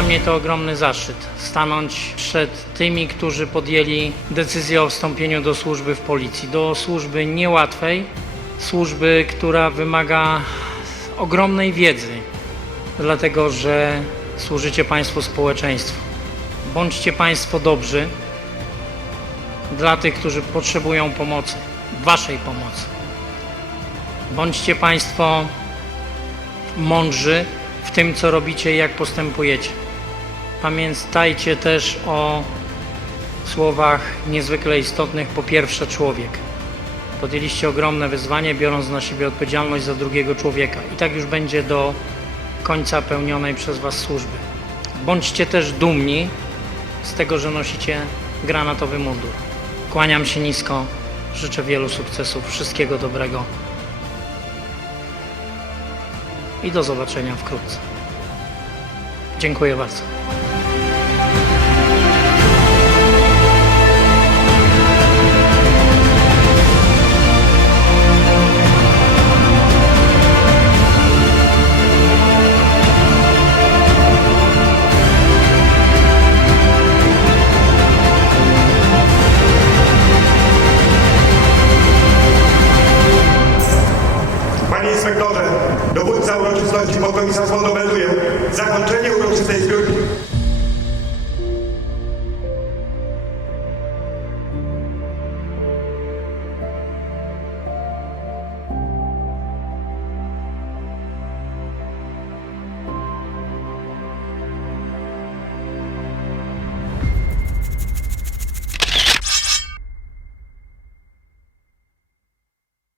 Dla mnie to ogromny zaszczyt stanąć przed tymi, którzy podjęli decyzję o wstąpieniu do służby w policji. Do służby niełatwej, służby, która wymaga ogromnej wiedzy, dlatego że służycie Państwu społeczeństwu. Bądźcie Państwo dobrzy dla tych, którzy potrzebują pomocy, Waszej pomocy. Bądźcie Państwo mądrzy w tym, co robicie i jak postępujecie. Pamiętajcie też o słowach niezwykle istotnych. Po pierwsze, człowiek. Podjęliście ogromne wyzwanie, biorąc na siebie odpowiedzialność za drugiego człowieka. I tak już będzie do końca pełnionej przez Was służby. Bądźcie też dumni z tego, że nosicie granatowy mundur. Kłaniam się nisko, życzę wielu sukcesów, wszystkiego dobrego i do zobaczenia wkrótce. Dziękuję bardzo. Dowódca uroczystości pokoi zasłon odmelduje zakończenie uroczystej zbiórki